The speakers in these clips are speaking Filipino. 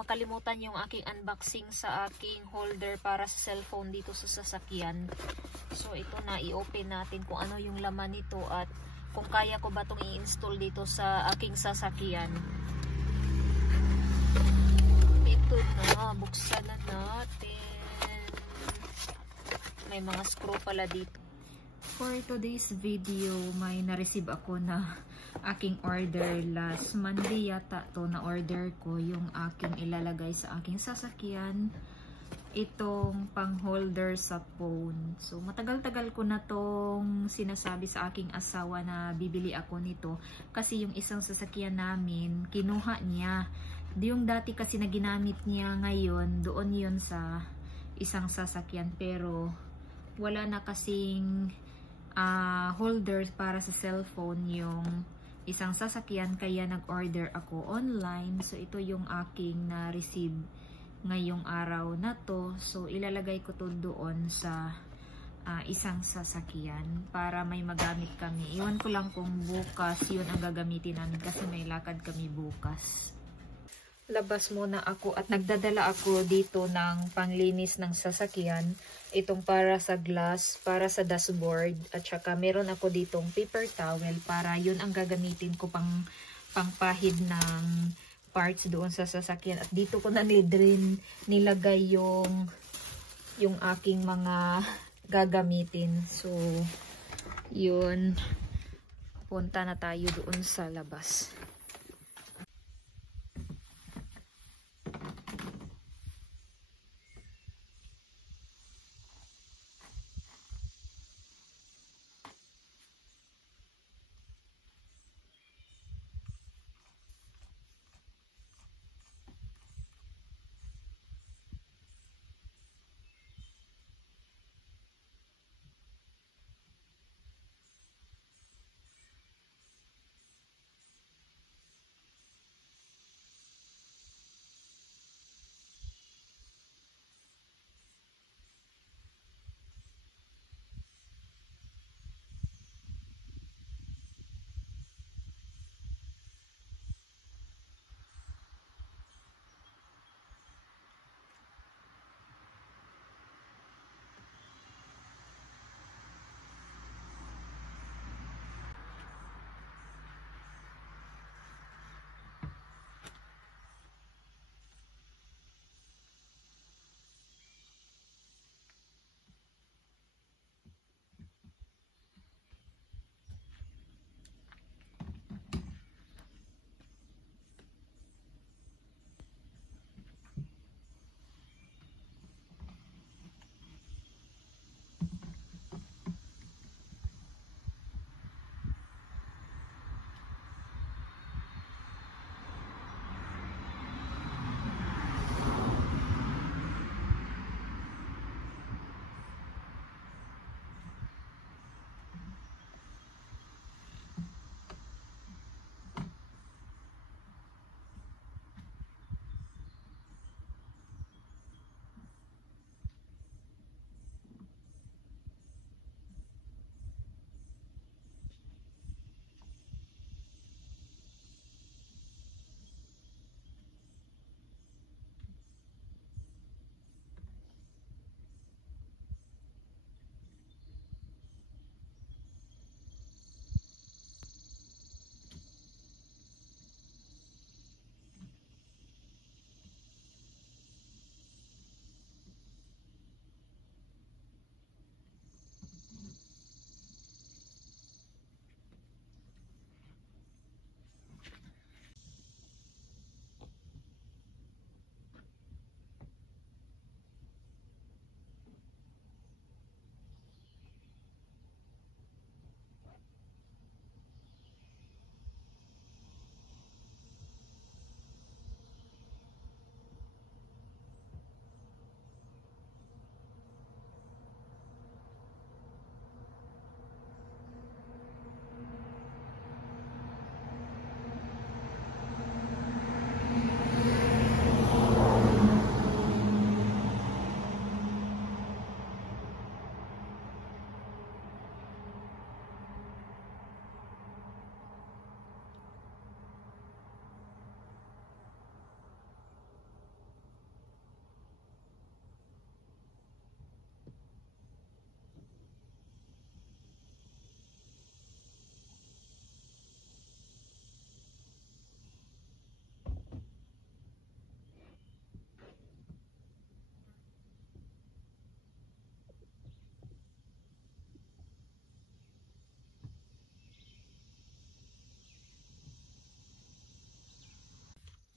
makalimutan yung aking unboxing sa aking holder para sa cellphone dito sa sasakyan. So ito na, i-open natin kung ano yung laman nito at kung kaya ko ba itong i-install dito sa aking sasakyan. Ito na, buksan na natin. May mga screw pala dito. For today's video, may na-receive ako na aking order last Monday yata to na order ko yung aking ilalagay sa aking sasakyan. Itong pang holder sa phone. So matagal-tagal ko na tong sinasabi sa aking asawa na bibili ako nito kasi yung isang sasakyan namin kinuha niya. Yung dati kasi na ginamit niya ngayon doon yun sa isang sasakyan pero wala na kasing holder para sa cellphone yung isang sasakyan kaya nag-order ako online. So ito yung aking na-receive ngayong araw na to. So ilalagay ko to doon sa isang sasakyan para may magamit kami. Iwan ko lang kung bukas yun ang gagamitin namin kasi may lakad kami bukas. Labas muna ako at nagdadala ako dito ng panglinis ng sasakyan. Itong para sa glass, para sa dashboard. At saka meron ako ditong paper towel para yun ang gagamitin ko pangpahid ng parts doon sa sasakyan. At dito ko na nilagay yung aking mga gagamitin. So, yun. Punta na tayo doon sa labas.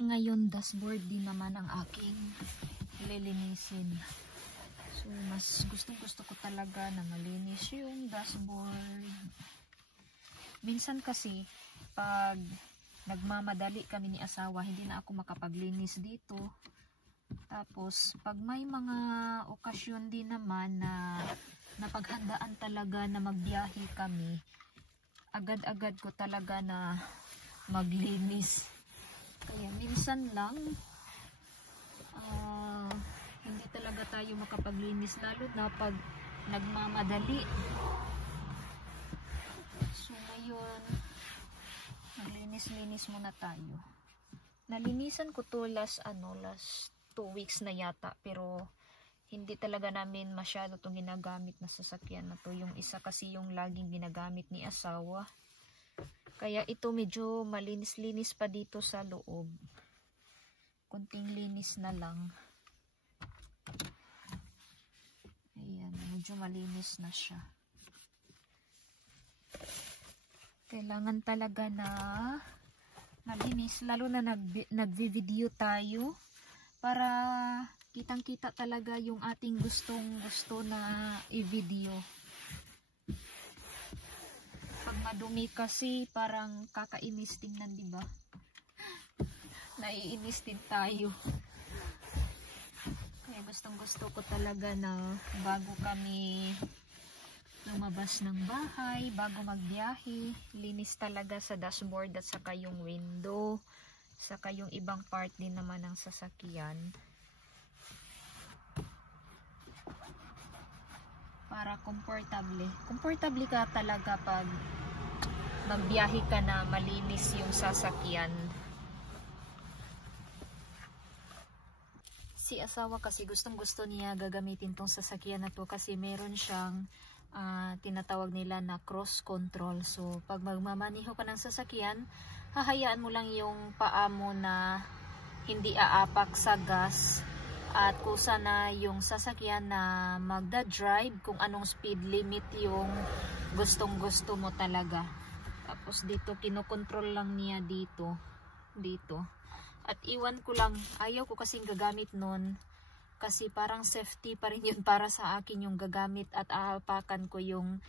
Ngayon, dashboard din naman ang aking lilinisin. So, mas gustong-gusto ko talaga na malinis yung dashboard. Minsan kasi, pag nagmamadali kami ni asawa, hindi na ako makapaglinis dito. Tapos, pag may mga okasyon din naman na napaghandaan talaga na magbiyahe kami, agad-agad ko talaga na maglinis. Kaya minsan lang, hindi talaga tayo makapaglinis, lalo na pag nagmamadali. So ngayon, naglinis-linis muna tayo. Nalinisan ko to last 2 weeks na yata, pero hindi talaga namin masyado itong ginagamit na sasakyan na to. Yung isa kasi yung laging ginagamit ni asawa. Kaya ito medyo malinis-linis pa dito sa loob. Kunting linis na lang. Ayan, medyo malinis na siya. Kailangan talaga na malinis, lalo na nagvi-video tayo para kitang-kita talaga yung ating gustong-gusto na i-video. Pag madumi kasi parang kakainis tingnan, di ba? Naiinis din tayo. Kaya gustong-gusto ko talaga na bago kami lumabas ng bahay, bago magbiyahe, linis talaga sa dashboard at saka yung window, saka yung ibang part din naman ng sasakyan. Para komportable ka talaga pag magbiyahe ka na malinis yung sasakyan. Si asawa kasi gustong-gusto niya gagamitin tong sasakyan na to kasi meron siyang tinatawag nila na cross control. So pag magmamaniho ka ng sasakyan, hahayaan mo lang yung paa mo na hindi aapak sa gas, at kusa na yung sasakyan na magda-drive kung anong speed limit yung gustong-gusto mo talaga. Tapos dito kinokontrol lang niya dito. At iwan ko lang, ayaw ko kasing gagamit nun kasi parang safety pa rin yun para sa akin yung gagamit at aapakan ko yung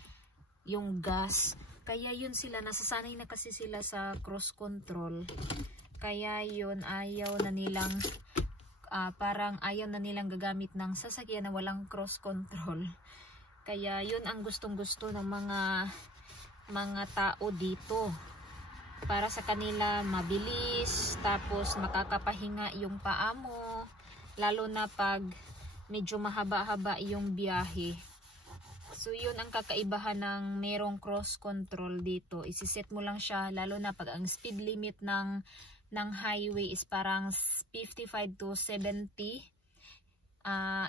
gas. Kaya yun sila, nasasanay na kasi sila sa cross control. Kaya yun, ayaw na nilang gagamit ng sasakyan na walang cross control. Kaya yun ang gustong-gusto ng mga tao dito. Para sa kanila mabilis, tapos makakapahinga yung paa mo, lalo na pag medyo mahaba-haba yung biyahe. So yun ang kakaibahan ng merong cross control dito. Isiset mo lang siya, lalo na pag ang speed limit ng highway is parang 55 to 70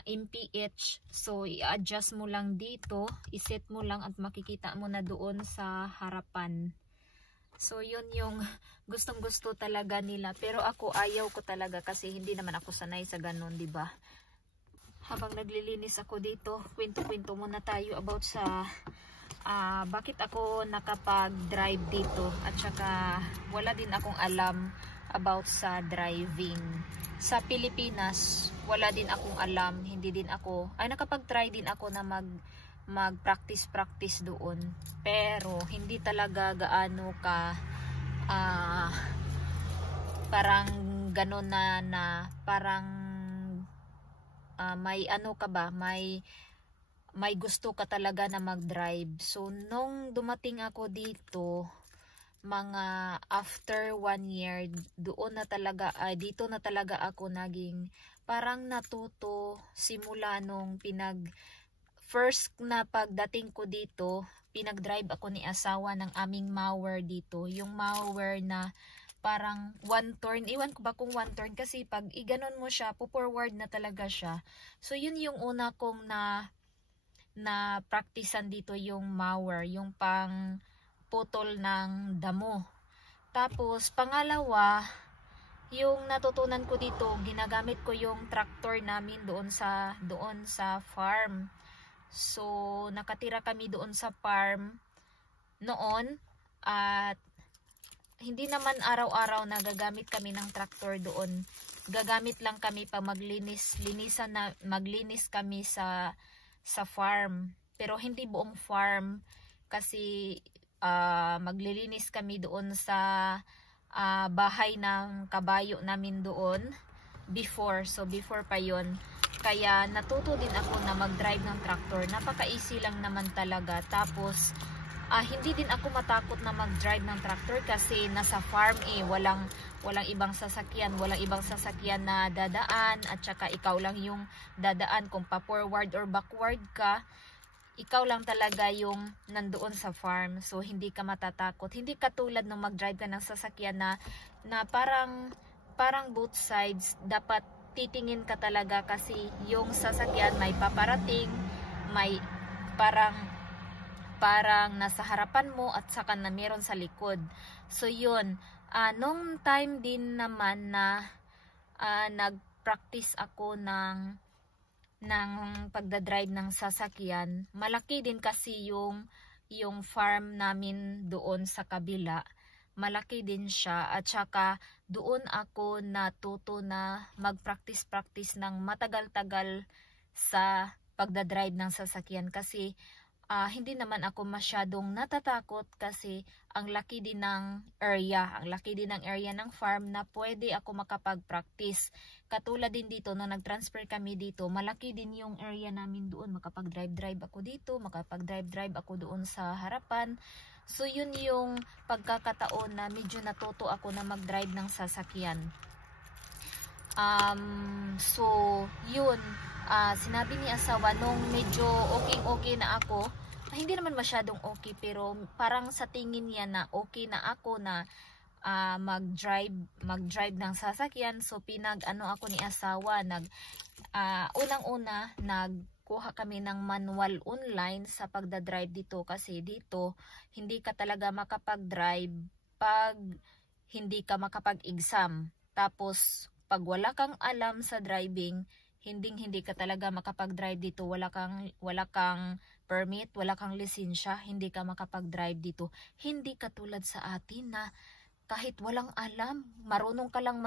mph. So i-adjust mo lang dito, iset mo lang at makikita mo na doon sa harapan. So yun yung gustong-gusto talaga nila, pero ako ayaw ko talaga kasi hindi naman ako sanay sa ganun, 'di ba? Habang naglilinis ako dito, kwento-kwento muna tayo about sa bakit ako nakapag-drive dito, at saka wala din akong alam about sa driving. Sa Pilipinas, wala din akong alam, nakapag-try din ako na mag-practice doon, pero hindi talaga gaano ka parang ganon na parang may may gusto ka talaga na mag-drive. So nung dumating ako dito, mga after 1 year, dito na talaga ako naging parang natuto simula nung first na pagdating ko dito. Pinag-drive ako ni asawa ng aming mower dito. Yung mower na parang one turn. Iwan ko ba kung one turn, kasi pag iganon mo siya, forward na talaga siya. So yun yung una kong na practicean dito, yung mower, yung pang putol ng damo. Tapos pangalawa, yung natutunan ko dito, ginagamit ko yung tractor namin doon sa farm. So nakatira kami doon sa farm noon, at hindi naman araw-araw na gagamit kami ng traktor doon. Gagamit lang kami pag maglinis kami sa farm. Pero hindi buong farm kasi maglilinis kami doon sa bahay ng kabayo namin doon before. So before pa yon. Kaya natuto din ako na mag-drive ng traktor. Napaka-easy lang naman talaga. Tapos hindi din ako matakot na mag-drive ng traktor kasi nasa farm walang ibang sasakyan, na dadaan, at saka ikaw lang yung dadaan. Kung pa forward or backward ka, ikaw lang talaga yung nandoon sa farm. So hindi ka matatakot. Hindi katulad ng mag-drive ka ng sasakyan na parang both sides dapat titingin ka talaga kasi yung sasakyan may paparating, may parang nasa harapan mo at saka na meron sa likod. So yun, nung time din naman na nag-practice ako ng pagdadrive ng sasakyan, malaki din kasi yung farm namin doon sa kabila. Malaki din siya, at saka doon ako natuto na mag-practice ng matagal-tagal sa pagdadrive ng sasakyan kasi hindi naman ako masyadong natatakot kasi ang laki din ng area ng farm na pwede ako makapag-practice. Katulad din dito nung nag-transfer kami dito, malaki din yung area namin doon, makapag-drive ako dito, makapag-drive ako doon sa harapan. So yun yung pagkakataon na medyo natuto ako na mag-drive ng sasakyan. So yun, sinabi ni asawa nung medyo okay na ako, hindi naman masyadong okay, pero parang sa tingin niya na okay na ako na mag-drive ng sasakyan. So pinag-ano ako ni asawa, unang-una nagkuha kami ng manual online sa pagdadrive dito kasi dito hindi ka talaga makapag-drive pag hindi ka makapag-exam. Tapos pag wala kang alam sa driving, hindi ka talaga makapag-drive dito. Wala kang permit, wala kang lisensya, hindi ka makapag-drive dito. Hindi katulad sa atin na kahit walang alam, marunong ka lang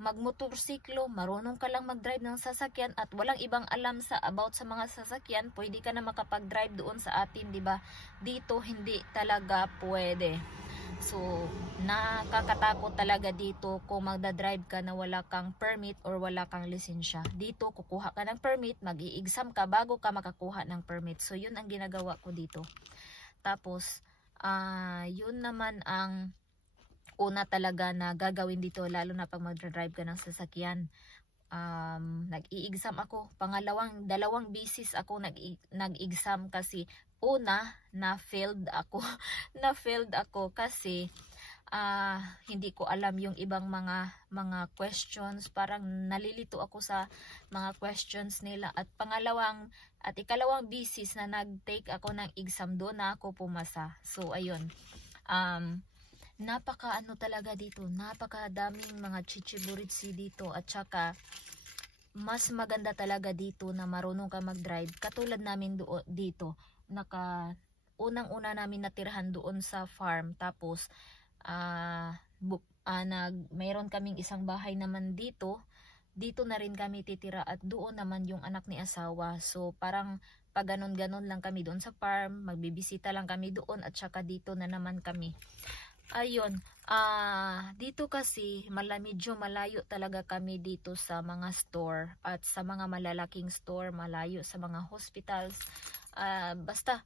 magmotorsiklo, marunong ka lang mag-drive ng sasakyan at walang ibang alam about sa mga sasakyan, pwede ka na makapag-drive doon sa atin, di ba? Dito hindi talaga pwede. So nakakatakot talaga dito kung magda-drive ka na wala kang permit or wala kang lisensya. Dito kukuha ka ng permit, mag-i-exam ka bago ka makakuha ng permit. So yun ang ginagawa ko dito. Tapos yun naman ang una talaga na gagawin dito, lalo na pag mag-drive ka ng sasakyan. Nag-i-exam ako, dalawang beses ako nag-exam kasi una na-failed ako kasi hindi ko alam yung ibang mga questions, parang nalilito ako sa mga questions nila, at ikalawang beses na nag-take ako ng exam, doon na ako pumasa. So ayun, napaka-ano talaga dito, napakadaming mga chichiburitsi dito, at saka mas maganda talaga dito na marunong ka mag-drive. Katulad namin dito, unang-una namin natirhan doon sa farm, tapos mayroon kaming isang bahay naman dito na rin kami titira, at doon naman yung anak ni asawa. So parang pag ganon-ganon lang kami doon sa farm, magbibisita lang kami doon, at saka dito na naman kami. Ayun, dito kasi medyo malayo talaga kami dito sa mga store at sa mga malalaking store, malayo sa mga hospitals. Basta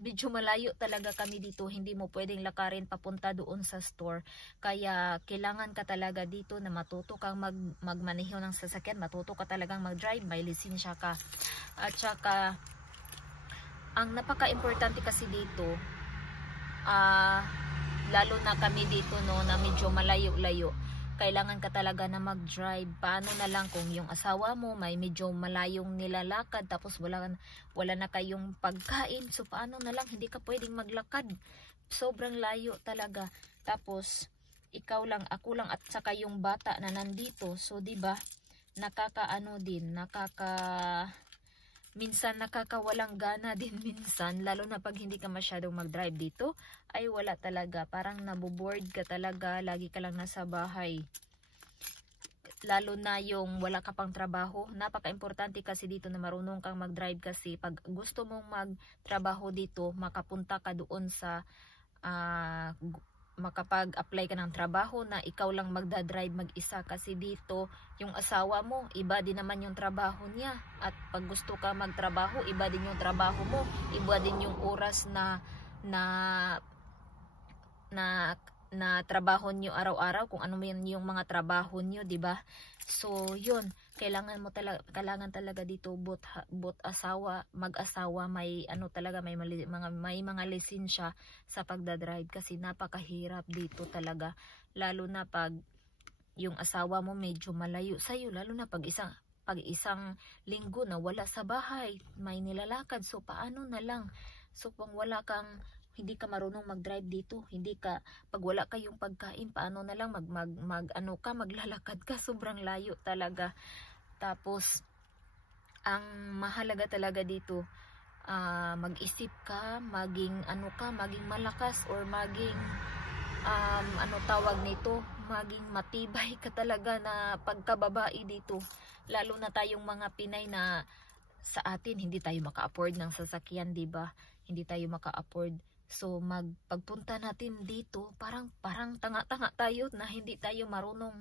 medyo malayo talaga kami dito, hindi mo pwedeng lakarin papunta doon sa store. Kaya kailangan ka talaga dito na matuto kang magmaneho ng sasakyan, matuto ka talagang mag-drive, may lisensya ka. At saka ang napaka-importante kasi dito, lalo na kami dito na medyo malayo-layo, kailangan ka talaga na mag-drive. Paano na lang kung yung asawa mo may medyo malayong nilalakad, tapos wala na kayong pagkain, so paano na lang, hindi ka pwedeng maglakad, sobrang layo talaga. Tapos ikaw lang, ako lang, at saka yung bata na nandito. So 'di ba, nakakaano din, minsan nakakawalang gana din minsan, lalo na pag hindi ka masyadong mag-drive dito, ay wala talaga, parang naboboard ka talaga, lagi ka lang nasa bahay. Lalo na yung wala ka pang trabaho, napaka-importante kasi dito na marunong kang mag-drive, kasi pag gusto mong magtrabaho dito, makapunta ka doon sa makapag-apply ka ng trabaho na ikaw lang magdadrive mag-isa, kasi dito yung asawa mo, iba din naman yung trabaho niya, at pag gusto ka magtrabaho, iba din yung trabaho mo, iba din yung oras na trabaho nyo araw-araw, kung ano man yung mga trabaho nyo, di ba? So yun, kailangan talaga dito both asawa, mag-asawa, may talaga, may mga lisensya sa pagdadrive, kasi napakahirap dito talaga, lalo na pag yung asawa mo medyo malayo sa'yo, lalo na pag isang linggo na wala sa bahay, may nilalakad, so paano na lang? So kung hindi ka marunong mag-drive dito, pag wala kayong pagkain, paano na lang maglalakad ka, sobrang layo talaga. Tapos ang mahalaga talaga dito, mag-isip ka, maging malakas, or maging maging matibay ka talaga na pagkababae dito, lalo na tayong mga Pinay na sa atin hindi tayo maka-afford ng sasakyan, di ba? Hindi tayo maka-afford. So pagpunta natin dito, parang tanga-tanga tayo na hindi tayo marunong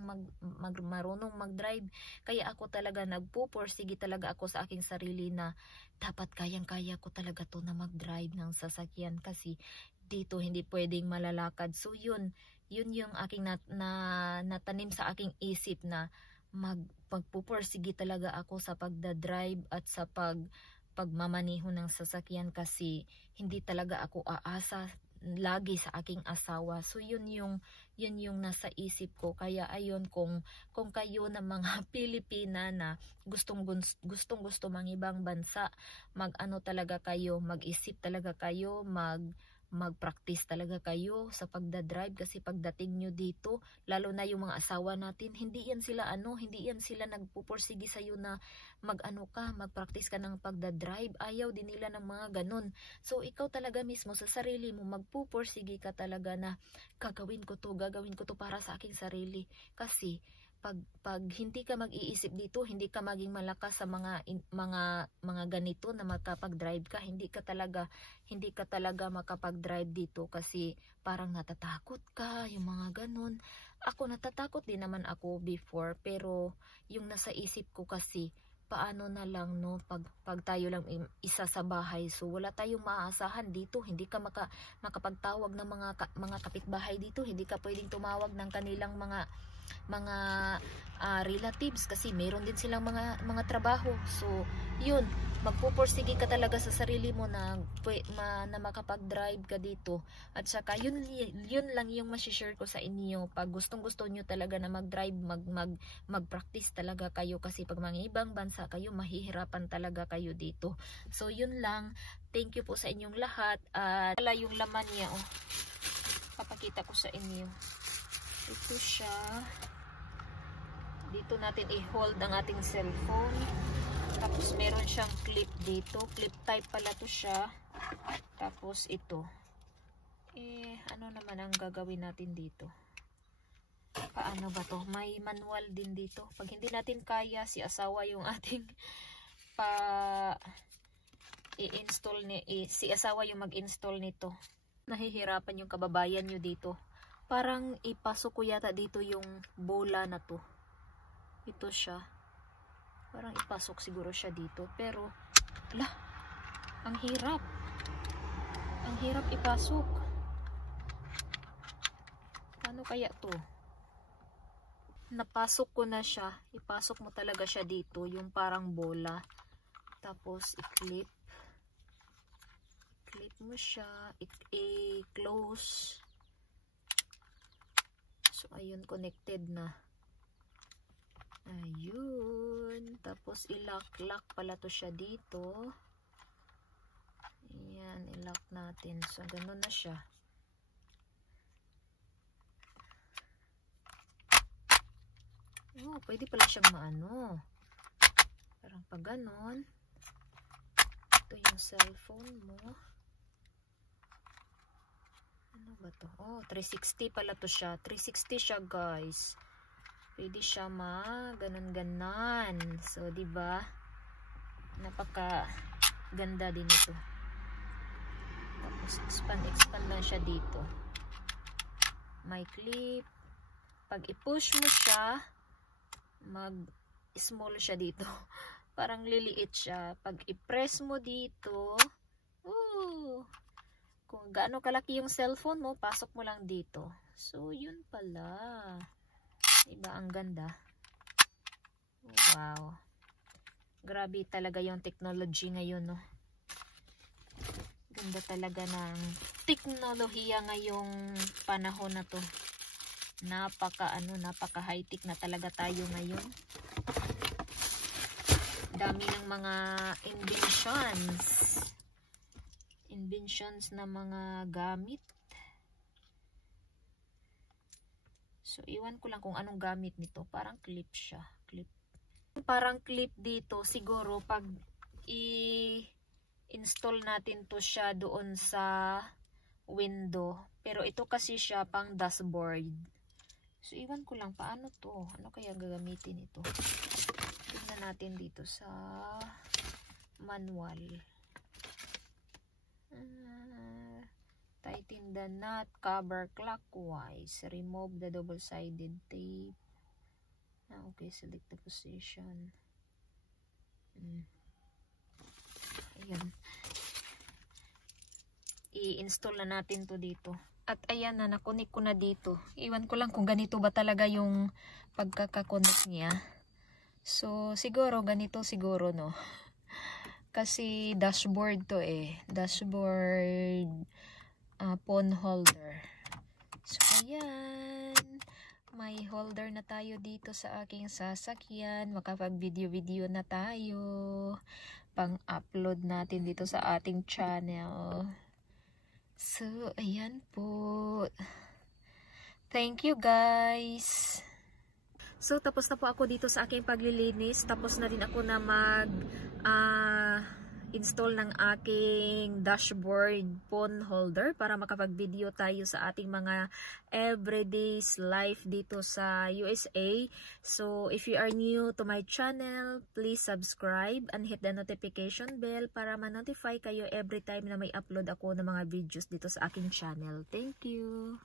mag-drive. Kaya ako talaga nagpupursige talaga ako sa aking sarili na dapat kayang-kaya ko talaga to na mag-drive ng sasakyan, kasi dito hindi pwedeng malalakad. So yun yung aking natanim sa aking isip na magpupursige talaga ako sa pagdadrive at sa pagmamaneho ng sasakyan, kasi hindi talaga ako aasa lagi sa aking asawa. So yun yung nasa isip ko. Kaya ayun, kung kayo na mga Pilipina na gustong mang ibang bansa, talaga kayo, mag-isip talaga kayo, mag-practice talaga kayo sa pagdadrive, kasi pagdating nyo dito, lalo na yung mga asawa natin, hindi yan sila nagpupursige sa'yo na mag-practice ka ng pagdadrive. Ayaw din nila ng mga ganun. So ikaw talaga mismo sa sarili mo, magpupursige ka talaga na gagawin ko to para sa aking sarili. Kasi pag hindi ka mag-iisip dito, hindi ka maging malakas sa mga ganito na makapag-drive ka, hindi ka talaga makapag-drive dito, kasi parang natatakot ka, yung mga ganun. Ako natatakot din naman ako before, pero yung nasa isip ko kasi, paano na lang pag tayo lang isa sa bahay, so wala tayong maaasahan dito, hindi ka makapagtawag ng mga kapitbahay dito, hindi ka pwedeng tumawag ng kanilang mga relatives, kasi meron din silang mga trabaho. So yun, magpupursige ka talaga sa sarili mo na makapag-drive ka dito. At saka yun lang yung masishare ko sa inyo. Pag gustong nyo talaga na mag-drive, mag-practice talaga kayo, kasi pag mga ibang bansa kayo, mahihirapan talaga kayo dito. So yun lang, thank you po sa inyong lahat. Wala yung laman niya, papakita ko sa inyo. Ito siya. Dito natin i-hold ang ating cellphone. Tapos meron siyang clip dito. Clip type pala to siya. Tapos ito. Ano naman ang gagawin natin dito? Paano ba to? May manual din dito. Pag hindi natin kaya, si asawa yung ating i-install si asawa yung mag-install nito. Nahihirapan yung kababayan nyo dito. Parang ipasok ko yata dito yung bola na to. Ito siya. Parang ipasok siguro siya dito. Pero, ang hirap. Ang hirap ipasok. Paano kaya to? Napasok ko na siya. Ipasok mo talaga siya dito. Yung parang bola. Tapos, i-clip. Clip mo siya. I-close. So, ayun, connected na. Ayun. Tapos, i-lock pala to siya dito. Ayan, i-lock natin. So, ganun na siya. Oh, pwede pala siyang maano. Parang pag ganun. Ito yung cellphone mo. Ano ba to? Oh, 360 pala to siya. 360 siya, guys. Pwede siya ganon-ganon. So, di ba? Napaka ganda din ito. Tapos, expand lang siya dito. May clip. Pag i-push mo siya, mag-small siya dito. Parang liliit siya. Pag i-press mo dito, kung gaano kalaki yung cellphone mo, pasok mo lang dito. So, yun pala. Diba? Ang ganda. Wow. Grabe talaga yung technology ngayon, no? Ganda talaga ng teknolohiya ngayong panahon na to. Napaka high-tech na talaga tayo ngayon. Dami ng mga inventions na mga gamit. So, iwan ko lang kung anong gamit nito. Parang clip siya. Parang clip dito. Siguro, pag i-install natin to siya doon sa window. Pero ito kasi siya pang dashboard. So, iwan ko lang paano to. Ano kaya gagamitin ito? Tignan natin dito sa manual. Tighten the nut cover clockwise. Remove the double-sided tape. Okay, select the position. Ayan. I-install na natin to dito. At ayan na, nakunik ko na dito. Iwan ko lang kung ganito ba talaga yung pagkakakunik niya. So, siguro, ganito siguro, no? Kasi dashboard to eh. Dashboard phone holder. So, ayan. May holder na tayo dito sa aking sasakyan. Makapag-video-video na tayo. Pang-upload natin dito sa ating channel. So, ayan po. Thank you, guys. So, tapos na po ako dito sa aking paglilinis. Tapos na rin ako na install ng aking dashboard phone holder para makapag-video tayo sa ating mga everyday's life dito sa USA. So, if you are new to my channel, please subscribe and hit the notification bell para ma-notify kayo every time na may upload ako ng mga videos dito sa aking channel. Thank you!